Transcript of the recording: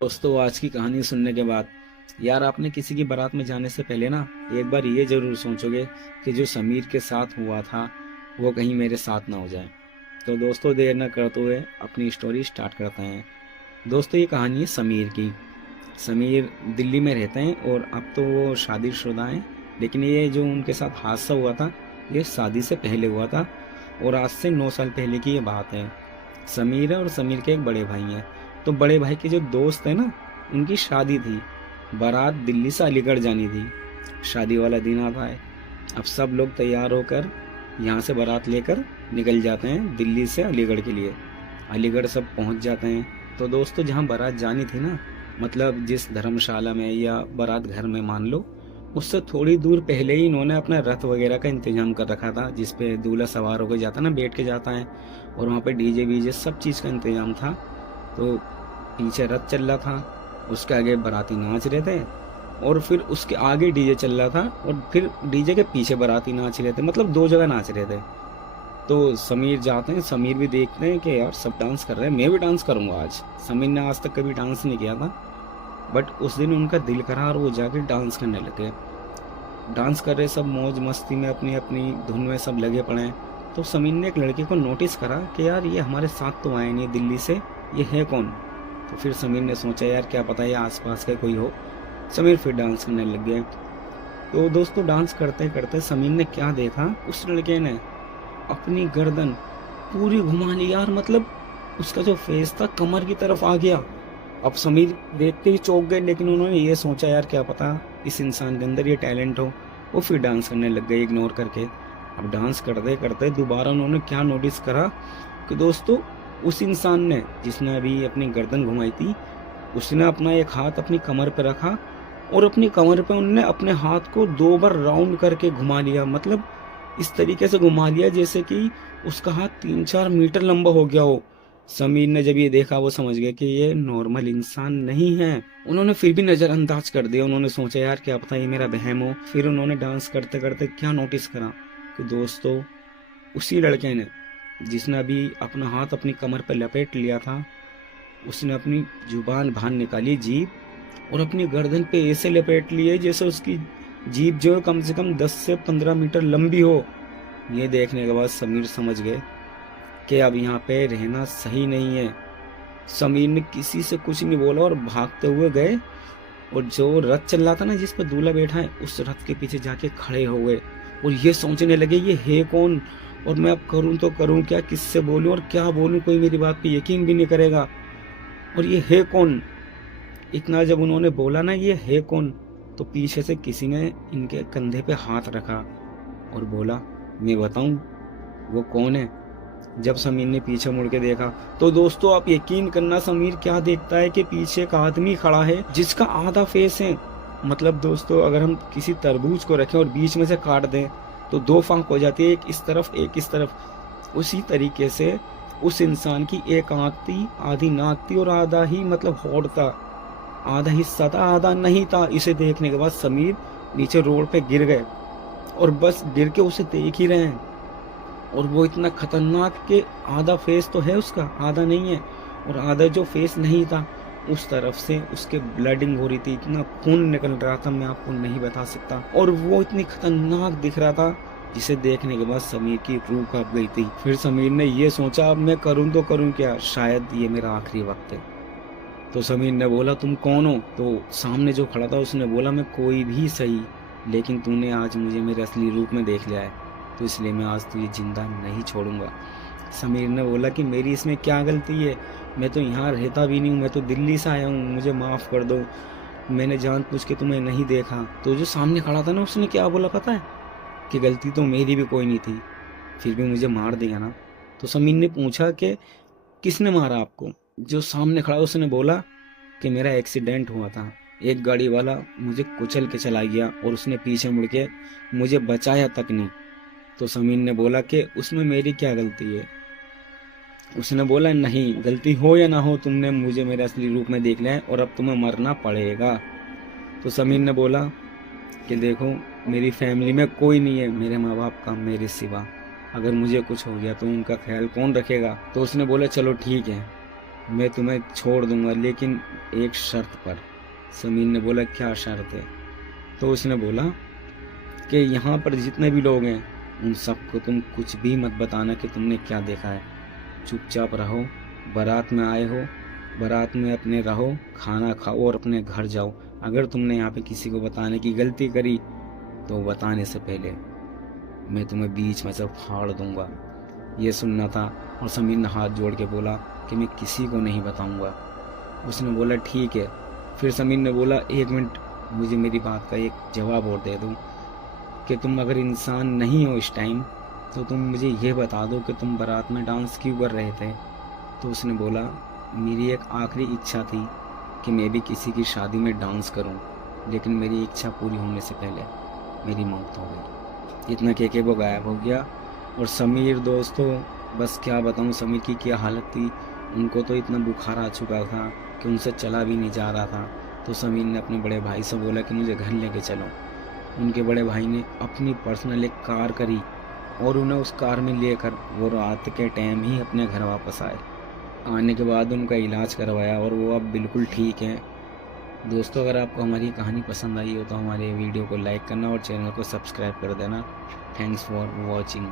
दोस्तों, आज की कहानी सुनने के बाद यार आपने किसी की बारात में जाने से पहले ना एक बार ये जरूर सोचोगे कि जो समीर के साथ हुआ था वो कहीं मेरे साथ ना हो जाए। तो दोस्तों, देर न करते हुए अपनी स्टोरी स्टार्ट करते हैं। दोस्तों, ये कहानी है समीर की। समीर दिल्ली में रहते हैं और अब तो वो शादीशुदा हैं। लेकिन ये जो उनके साथ हादसा हुआ था ये शादी से पहले हुआ था और आज से 9 साल पहले की ये बात है। समीर है और समीर के एक बड़े भाई हैं। तो बड़े भाई के जो दोस्त है ना, उनकी शादी थी। बारात दिल्ली से अलीगढ़ जानी थी। शादी वाला दिन आता है। अब सब लोग तैयार होकर यहाँ से बारात लेकर निकल जाते हैं दिल्ली से अलीगढ़ के लिए। अलीगढ़ सब पहुँच जाते हैं। तो दोस्तों, जहाँ बारात जानी थी ना, मतलब जिस धर्मशाला में या बारात घर में मान लो, उससे थोड़ी दूर पहले ही इन्होंने अपना रथ वगैरह का इंतजाम कर रखा था, जिसपे दूल्हा सवार होकर जाता ना, बैठ के जाता है। और वहाँ पे डीजे वीजे सब चीज़ का इंतजाम था। तो पीछे रथ चल रहा था, उसके आगे बाराती नाच रहे थे और फिर उसके आगे डीजे चल रहा था और फिर डीजे के पीछे बाराती नाच रहे थे। मतलब दो जगह नाच रहे थे। तो समीर जाते हैं, समीर भी देखते हैं कि यार सब डांस कर रहे हैं, मैं भी डांस करूंगा आज। समीर ने आज तक कभी डांस नहीं किया था, बट उस दिन उनका दिल करा और वो जाके डांस करने लगे। डांस कर रहे सब मौज मस्ती में, अपनी अपनी धुन में सब लगे पड़े हैं। तो समीर ने एक लड़के को नोटिस करा कि यार ये हमारे साथ तो आए नहीं दिल्ली से, ये है कौन। तो फिर समीर ने सोचा यार क्या पता ये आसपास का कोई हो। समीर फिर डांस करने लग गया। तो दोस्तों, डांस करते करते समीर ने क्या देखा, उस लड़के ने अपनी गर्दन पूरी घुमा ली यार। मतलब उसका जो फेस था कमर की तरफ आ गया। अब समीर देखते ही चौंक गए, लेकिन उन्होंने ये सोचा यार क्या पता इस इंसान के अंदर ये टैलेंट हो। वो फिर डांस करने लग गए इग्नोर करके। अब डांस करते करते दोबारा उन्होंने क्या नोटिस करा कि दोस्तों, उस इंसान ने जिसने अभी अपनी गर्दन घुमाई थी, उसने अपना एक हाथ अपनी कमर पर रखा और अपनी कमर पे उन्होंने अपने हाथ को 2 बार राउंड करके घुमा लिया। मतलब इस तरीके से घुमा लिया जैसे कि उसका हाथ 3-4 मीटर लंबा हो गया हो। समीर ने जब ये देखा, वो समझ गए कि ये नॉर्मल इंसान नहीं है। उन्होंने फिर भी नजरअंदाज कर दिया। उन्होंने सोचा यार क्या पता ये मेरा वहम हो। फिर उन्होंने डांस करते करते क्या नोटिस करा कि दोस्तों, उसी लड़के ने जिसने अभी अपना हाथ अपनी कमर पर लपेट लिया था, उसने अपनी जुबान बाहर निकाली, जीभ, और अपनी गर्दन पे ऐसे लपेट लिए जैसे उसकी जीभ जो है कम से कम 10 से 15 मीटर लंबी हो। ये देखने के बाद समीर समझ गए कि अब यहाँ पे रहना सही नहीं है। समीर ने किसी से कुछ नहीं बोला और भागते हुए गए और जो रथ चल रहा था ना, जिस पर दूल्हा बैठा है, उस रथ के पीछे जाके खड़े हो गए और ये सोचने लगे ये है कौन, और मैं अब करूं तो करूं क्या, किससे बोलूं और क्या बोलूं, कोई मेरी बात पे यकीन भी नहीं करेगा। और ये है कौन। इतना जब उन्होंने बोला ना ये है कौन, तो पीछे से किसी ने इनके कंधे पे हाथ रखा और बोला मैं बताऊं वो कौन है। जब समीर ने पीछे मुड़ के देखा तो दोस्तों, आप यकीन करना, समीर क्या देखता है कि पीछे एक आदमी खड़ा है जिसका आधा फेस है। मतलब दोस्तों, अगर हम किसी तरबूज को रखें और बीच में से काट दें तो 2 फांक हो जाती है, एक इस तरफ एक इस तरफ। उसी तरीके से उस इंसान की एक आंख थी, आधी नाक थी और आधा ही मतलब होड़ था, आधा हिस्सा था आधा नहीं था। इसे देखने के बाद समीर नीचे रोड पे गिर गए और बस गिर के उसे देख ही रहे हैं। और वो इतना खतरनाक कि आधा फेस तो है उसका, आधा नहीं है, और आधा जो फेस नहीं था उस तरफ से उसके ब्लडिंग हो रही थी, इतना खून निकल रहा था मैं आपको नहीं बता सकता। और वो इतनी खतरनाक दिख रहा था जिसे देखने के बाद समीर की रूह कांप गई थी। फिर समीर ने ये सोचा अब मैं करूं तो करूं क्या, शायद ये मेरा आखिरी वक्त है। तो समीर ने बोला तुम कौन हो। तो सामने जो खड़ा था उसने बोला मैं कोई भी सही, लेकिन तूने आज मुझे मेरे असली रूप में देख लिया है, तो इसलिए मैं आज तुझे जिंदा नहीं छोड़ूंगा। समीर ने बोला कि मेरी इसमें क्या गलती है, मैं तो यहाँ रहता भी नहीं हूँ, मैं तो दिल्ली से आया हूँ, मुझे माफ़ कर दो, मैंने जानबूझ के तुम्हें नहीं देखा। तो जो सामने खड़ा था ना, उसने क्या बोला पता है, कि गलती तो मेरी भी कोई नहीं थी, फिर भी मुझे मार दिया ना। तो समीर ने पूछा कि किसने मारा आपको। जो सामने खड़ा उसने बोला कि मेरा एक्सीडेंट हुआ था, एक गाड़ी वाला मुझे कुचल के चला गया और उसने पीछे मुड़ के मुझे बचाया तक नहीं। तो समीर ने बोला कि उसमें मेरी क्या गलती है। उसने बोला नहीं, गलती हो या ना हो, तुमने मुझे मेरे असली रूप में देख लिया है और अब तुम्हें मरना पड़ेगा। तो समीर ने बोला कि देखो, मेरी फैमिली में कोई नहीं है मेरे माँ बाप का मेरे सिवा, अगर मुझे कुछ हो गया तो उनका ख्याल कौन रखेगा। तो उसने बोला चलो ठीक है, मैं तुम्हें छोड़ दूंगा लेकिन एक शर्त पर। समीर ने बोला क्या शर्त है? तो उसने बोला कि यहाँ पर जितने भी लोग हैं उन सबको तुम कुछ भी मत बताना कि तुमने क्या देखा है। चुपचाप रहो, बारात में आए हो, बारात में अपने रहो, खाना खाओ और अपने घर जाओ। अगर तुमने यहाँ पे किसी को बताने की गलती करी तो बताने से पहले मैं तुम्हें बीच में से फाड़ दूंगा। ये सुनना था और समीर ने हाथ जोड़ के बोला कि मैं किसी को नहीं बताऊंगा। उसने बोला ठीक है। फिर समीर ने बोला एक मिनट, मुझे मेरी बात का एक जवाब और दे दो कि तुम अगर इंसान नहीं हो इस टाइम तो तुम मुझे ये बता दो कि तुम बारात में डांस क्यों कर रहे थे। तो उसने बोला मेरी एक आखिरी इच्छा थी कि मैं भी किसी की शादी में डांस करूं, लेकिन मेरी इच्छा पूरी होने से पहले मेरी मौत हो गई। इतना कह के वो गायब हो गया। और समीर दोस्तों, बस क्या बताऊं समीर की क्या हालत थी। उनको तो इतना बुखार आ चुका था कि उनसे चला भी नहीं जा रहा था। तो समीर ने अपने बड़े भाई से बोला कि मुझे घर लेके चलो। उनके बड़े भाई ने अपनी पर्सनल एक कार करी और उन्हें उस कार में लेकर वो रात के टाइम ही अपने घर वापस आए। आने के बाद उनका इलाज करवाया और वो अब बिल्कुल ठीक हैं। दोस्तों, अगर आपको हमारी कहानी पसंद आई हो तो हमारे वीडियो को लाइक करना और चैनल को सब्सक्राइब कर देना। Thanks for watching.